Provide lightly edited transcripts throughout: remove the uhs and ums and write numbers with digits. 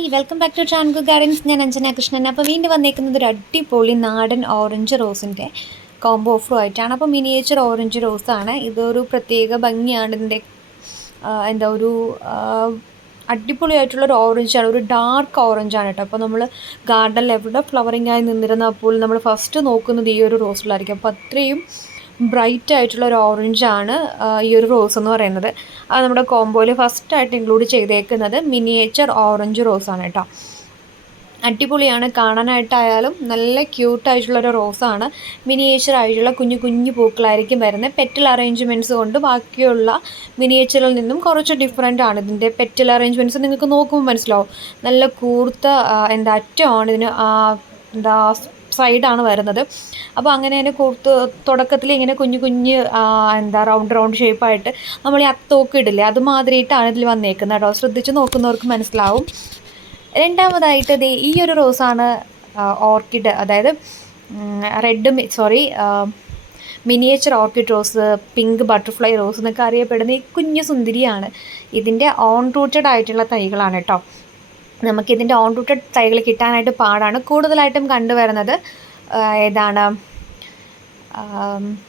Hi welcome back to Tranco Gardens. ഞാൻ അഞ്ജന കൃഷ്ണൻ. അപ്പോൾ വീണ്ടും വന്നേക്കുന്നത് ഒരു അടിപൊളി നാടൻ ഓറഞ്ച് റോസിൻ്റെ കോംബോ ഓഫറുമായിട്ടാണ്. അപ്പോൾ മിനിയേച്ചർ ഓറഞ്ച് റോസാണ്. ഇതൊരു പ്രത്യേക ഭംഗിയാണ് ഇതിൻ്റെ എന്താ ഒരു അടിപൊളിയായിട്ടുള്ളൊരു ഓറഞ്ചാണ്, ഒരു ഡാർക്ക് ഓറഞ്ചാണ് കേട്ടോ. അപ്പോൾ നമ്മൾ ഗാർഡനിൽ എവിടെ ഫ്ലവറിംഗ് ആയി നിന്നിരുന്നപ്പോൾ നമ്മൾ ഫസ്റ്റ് നോക്കുന്നത് ഈ ഒരു റോസിലായിരിക്കും. അപ്പോൾ അത്രയും ബ്രൈറ്റ് ആയിട്ടുള്ള ഒരു ഓറഞ്ചാണ് ഈ ഒരു റോസ് എന്ന് പറയുന്നത്. അത് നമ്മുടെ കോംബോയിൽ ഫസ്റ്റായിട്ട് ഇൻക്ലൂഡ് ചെയ്തേക്കുന്നത് മിനിയേച്ചർ ഓറഞ്ച് റോസാണ് കേട്ടോ. അടിപൊളിയാണ് കാണാനായിട്ടായാലും, നല്ല ക്യൂട്ടായിട്ടുള്ളൊരു റോസാണ്. മിനിയേച്ചർ ആയിട്ടുള്ള കുഞ്ഞു കുഞ്ഞു പൂക്കളായിരിക്കും വരുന്നത്. പെറ്റൽ അറേഞ്ച്മെൻറ്റ്സ് കൊണ്ട് ബാക്കിയുള്ള മിനിയേച്ചറിൽ നിന്നും കുറച്ച് ഡിഫറെൻ്റ് ആണ് ഇതിൻ്റെ പെറ്റൽ അറേഞ്ച്മെൻറ്റ്സ്. നിങ്ങൾക്ക് നോക്കുമ്പോൾ മനസ്സിലാവും, നല്ല കൂർത്ത അറ്റമാണ് ഇതിന് എന്താ സൈഡാണ് വരുന്നത്. അപ്പോൾ അങ്ങനെ തന്നെ തുടക്കത്തിൽ ഇങ്ങനെ കുഞ്ഞു കുഞ്ഞ് റൗണ്ട് ഷേപ്പായിട്ട് നമ്മൾ ഈ അത്തോക്ക് ഇടില്ലേ, അതുമാതിരിയിട്ടാണ് ഇതിൽ വന്നേക്കുന്നത് കേട്ടോ. ശ്രദ്ധിച്ച് നോക്കുന്നവർക്ക് മനസ്സിലാവും. രണ്ടാമതായിട്ട് ഈ ഒരു റോസാണ് ഓർക്കിഡ്, അതായത് miniature orchid rose, pink butterfly rose എന്നൊക്കെ അറിയപ്പെടുന്ന ഈ കുഞ്ഞു സുന്ദരിയാണ്. ഇതിൻ്റെ ഓൺ റൂട്ടഡ് ആയിട്ടുള്ള തൈകളാണ് കേട്ടോ. നമുക്കിതിൻ്റെ ഓൺ റൂട്ടഡ് തൈകൾ കിട്ടാനായിട്ട് പാടാണ്. കൂടുതലായിട്ടും കണ്ടുവരുന്നത്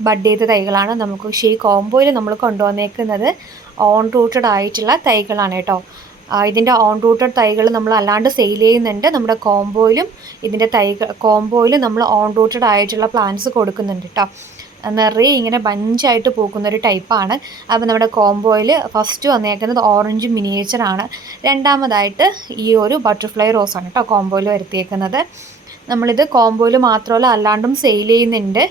ബഡ് ചെയ്ത തൈകളാണ്. നമുക്ക് ഈ കോംബോയിൽ നമ്മൾ കൊണ്ടുവന്നേക്കുന്നത് ഓൺ റൂട്ടഡ് ആയിട്ടുള്ള തൈകളാണ് കേട്ടോ. ഇതിൻ്റെ ഓൺ റൂട്ടഡ് തൈകൾ നമ്മൾ അല്ലാണ്ട് സെയിൽ ചെയ്യുന്നുണ്ട്. നമ്മുടെ കോംബോയിൽ നമ്മൾ ഓൺ റൂട്ടഡ് ആയിട്ടുള്ള പ്ലാന്റ്സ് കൊടുക്കുന്നുണ്ട് കേട്ടോ. നിറയെ ഇങ്ങനെ ബഞ്ചായിട്ട് പൂക്കുന്നൊരു ടൈപ്പാണ്. അപ്പോൾ നമ്മുടെ കോംബോയിൽ ഫസ്റ്റ് വന്നേക്കുന്നത് ഓറഞ്ച് മിനിയേച്ചറാണ്. രണ്ടാമതായിട്ട് ഈ ഒരു ബട്ടർഫ്ലൈ റോസാണ് കേട്ടോ കോംബോയിൽ വരുത്തിയേക്കുന്നത്. നമ്മളിത് കോംബോയിൽ മാത്രമല്ല അല്ലാണ്ടും സെയിൽ ചെയ്യുന്നുണ്ട്.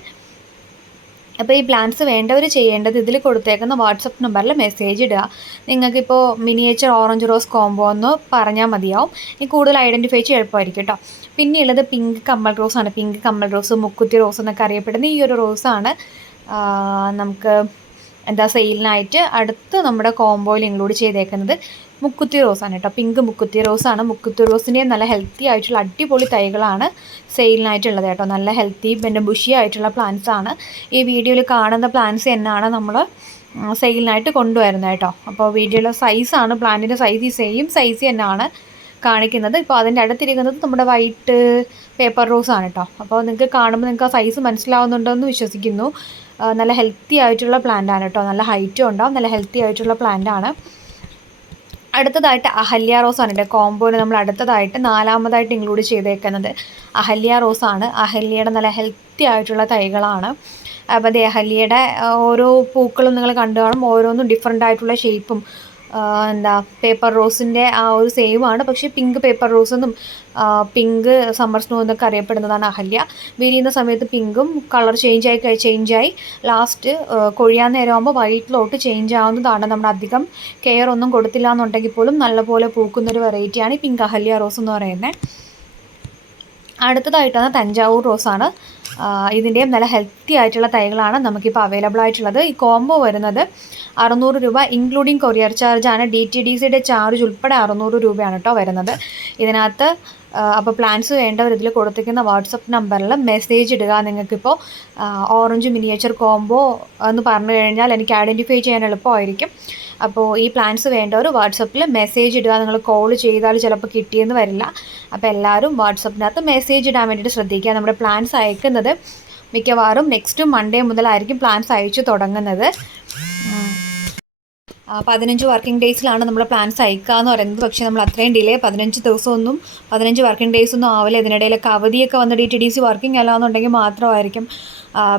അപ്പോൾ ഈ പ്ലാന്റ്സ് വേണ്ടവർ ചെയ്യേണ്ടത് ഇതിൽ കൊടുത്തേക്കുന്ന വാട്സപ്പ് നമ്പറിൽ മെസ്സേജ് ഇടുക. നിങ്ങൾക്കിപ്പോൾ മിനിയേച്ചർ ഓറഞ്ച് റോസ് കോംബോ എന്ന് പറഞ്ഞാൽ മതിയാവും. ഇനി കൂടുതൽ ഐഡൻറ്റിഫൈ ചെയ്യാൻ എളുപ്പമായിരിക്കും കേട്ടോ. പിന്നെയുള്ളത് പിങ്ക് കമ്മൽ റോസാണ്. പിങ്ക് കമ്മൽ റോസ്, മുക്കുത്തി റോസ് എന്നൊക്കെ അറിയപ്പെടുന്ന ഈ ഒരു റോസാണ് നമുക്ക് സെയിലിനായിട്ട് അടുത്ത് നമ്മുടെ കോംബോയിൽ ഇൻക്ലൂഡ് ചെയ്തേക്കുന്നത് മുക്കുത്തി റോസാണ് കേട്ടോ. പിങ്ക് മുക്കുത്തി റോസാണ്. മുക്കുത്തി റോസിൻ്റെ നല്ല ഹെൽത്തി ആയിട്ടുള്ള അടിപൊളി തൈകളാണ് സെയിലിനായിട്ടുള്ളത് കേട്ടോ. നല്ല ഹെൽത്തി പിന്നെ ബുഷി ആയിട്ടുള്ള പ്ലാന്റ്സ് ആണ്. ഈ വീഡിയോയിൽ കാണുന്ന പ്ലാന്റ്സ് തന്നെയാണ് നമ്മൾ സെയിലിനായിട്ട് കൊണ്ടുവരുന്നത് കേട്ടോ. അപ്പോൾ വീഡിയോയിലെ സൈസാണ്, പ്ലാന്റിൻ്റെ സൈസ് സെയിം സൈസ് തന്നെയാണ് കാണിക്കുന്നത്. ഇപ്പോൾ അതിൻ്റെ അടുത്തിരിക്കുന്നത് നമ്മുടെ വൈറ്റ് പേപ്പർ റോസാണ് കേട്ടോ. അപ്പോൾ നിങ്ങൾക്ക് കാണുമ്പോൾ നിങ്ങൾക്ക് ആ സൈസ് മനസ്സിലാവുന്നുണ്ടോ എന്ന് വിശ്വസിക്കുന്നു. നല്ല ഹെൽത്തി ആയിട്ടുള്ള പ്ലാന്റാണ് കേട്ടോ. നല്ല ഹൈറ്റും ഉണ്ടാവും. നല്ല ഹെൽത്തി ആയിട്ടുള്ള പ്ലാന്റാണ്. അടുത്തതായിട്ട് അഹല്യ റോസാണ് കേട്ടോ. കോംബോയിൽ നമ്മൾ അടുത്തതായിട്ട് നാലാമതായിട്ട് ഇൻക്ലൂഡ് ചെയ്തേക്കുന്നത് അഹല്യ റോസാണ്. അഹല്യയുടെ നല്ല ഹെൽത്തി ആയിട്ടുള്ള തൈകളാണ്. അപ്പോൾ അഹല്യയുടെ ഓരോ പൂക്കളും നിങ്ങൾ കണ്ടു കാണും. ഓരോന്നും ഡിഫറെൻ്റ് ആയിട്ടുള്ള ഷേപ്പും പേപ്പർ റോസിൻ്റെ ആ ഒരു സെയിമാണ്. പക്ഷേ പിങ്ക് പേപ്പർ റോസ് എന്നും പിങ്ക് സമ്മർ സ്നോ എന്നൊക്കെ അറിയപ്പെടുന്നതാണ് അഹല്യ. വിരിയുന്ന സമയത്ത് പിങ്കും കളർ ചേഞ്ചായി ലാസ്റ്റ് കൊഴിയാൻ നേരമാകുമ്പോൾ വൈറ്റിലോട്ട് ചേഞ്ച് ആവുന്നതാണ്. നമ്മൾ അധികം കെയർ ഒന്നും കൊടുത്തില്ല എന്നുണ്ടെങ്കിൽ പോലും നല്ലപോലെ പൂക്കുന്നൊരു വെറൈറ്റിയാണ് ഈ പിങ്ക് അഹല്യ റോസ് എന്ന് പറയുന്നത്. അടുത്തതായിട്ടാണ് തഞ്ചാവൂർ റോസാണ്. ഇതിൻ്റെയും നല്ല ഹെൽത്തി ആയിട്ടുള്ള തൈകളാണ് നമുക്കിപ്പോൾ അവൈലബിൾ ആയിട്ടുള്ളത്. ഈ കോംബോ വരുന്നത് 600 രൂപ ഇൻക്ലൂഡിങ് കൊറിയർ ചാർജാണ്. DTDCയുടെ ചാർജ് ഉൾപ്പെടെ 600 രൂപയാണ് കേട്ടോ വരുന്നത് ഇതിനകത്ത്. അപ്പോൾ പ്ലാൻസ് വേണ്ടവർ ഇതിൽ കൊടുത്തിരിക്കുന്ന വാട്സപ്പ് നമ്പറിൽ മെസ്സേജ് ഇടുക. നിങ്ങൾക്കിപ്പോൾ ഓറഞ്ച് മിനിയേച്ചർ കോംബോ എന്ന് പറഞ്ഞു കഴിഞ്ഞാൽ എനിക്ക് ഐഡൻറ്റിഫൈ ചെയ്യാൻ എളുപ്പമായിരിക്കും. അപ്പോൾ ഈ പ്ലാൻസ് വേണ്ടവർ വാട്സപ്പിൽ മെസ്സേജ് ഇടുക. നിങ്ങൾ കോൾ ചെയ്താൽ ചിലപ്പോൾ കിട്ടിയെന്ന് വരില്ല. അപ്പോൾ എല്ലാവരും വാട്സപ്പിനകത്ത് മെസ്സേജ് ഇടാൻ വേണ്ടിയിട്ട് ശ്രദ്ധിക്കുക. നമ്മുടെ പ്ലാൻസ് അയക്കുന്നത് മിക്കവാറും നെക്സ്റ്റ് മൺഡേ മുതലായിരിക്കും പ്ലാൻസ് അയച്ചു തുടങ്ങുന്നത്. 15 വർക്കിംഗ് ഡേയ്സിലാണ് നമ്മൾ പ്ലാൻസ് അയക്കുക എന്ന് പറയുന്നത്. പക്ഷേ നമ്മൾ അത്രയും ഡിലേ 15 വർക്കിംഗ് ഡേയ്സ് ഒന്നും ആവില്ല. ഇതിനിടയിലൊക്കെ അവധിയൊക്കെ വന്ന് DTDC വർക്കിംഗ് അല്ല എന്നുണ്ടെങ്കിൽ മാത്രമായിരിക്കും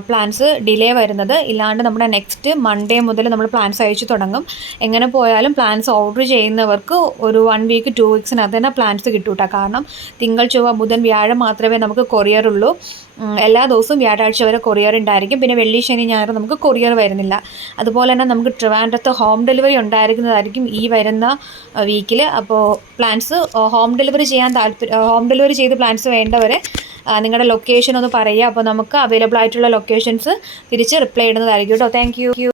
പ്ലാൻസ് ഡിലേ വരുന്നത്. ഇല്ലാണ്ട് നമ്മുടെ നെക്സ്റ്റ് മൺഡേ മുതൽ നമ്മൾ പ്ലാൻസ് അയച്ചു തുടങ്ങും. എങ്ങനെ പോയാലും പ്ലാൻസ് ഓർഡർ ചെയ്യുന്നവർക്ക് ഒരു 1 വീക്ക് 2 വീക്സിനകത്ത് തന്നെ പ്ലാൻസ് കിട്ടും കേട്ടോ. കാരണം തിങ്കൾ ചൊവ്വ ബുധൻ വ്യാഴം മാത്രമേ നമുക്ക് കൊറിയർ ഉള്ളൂ. എല്ലാ ദിവസവും വ്യാഴാഴ്ച വരെ കൊറിയർ ഉണ്ടായിരിക്കും. പിന്നെ വെള്ളി ശനി ഞായർ നമുക്ക് കൊറിയർ വരുന്നില്ല. അതുപോലെ തന്നെ നമുക്ക് ട്രിവാൻഡ്രത്ത് ഹോം ഡെലിവറി ഉണ്ടായിരിക്കുന്നതായിരിക്കും ഈ വരുന്ന വീക്കിൽ. അപ്പോൾ പ്ലാൻസ് ഹോം ഡെലിവറി ചെയ്ത് പ്ലാൻസ് വേണ്ടവരെ നിങ്ങളുടെ ലൊക്കേഷൻ ഒന്ന് പറയുക. അപ്പോൾ നമുക്ക് അവൈലബിൾ ആയിട്ടുള്ള ലൊക്കേഷൻസ് തിരിച്ച് റിപ്ലൈ ഇടുന്നതായിരിക്കും കേട്ടോ. Thank you.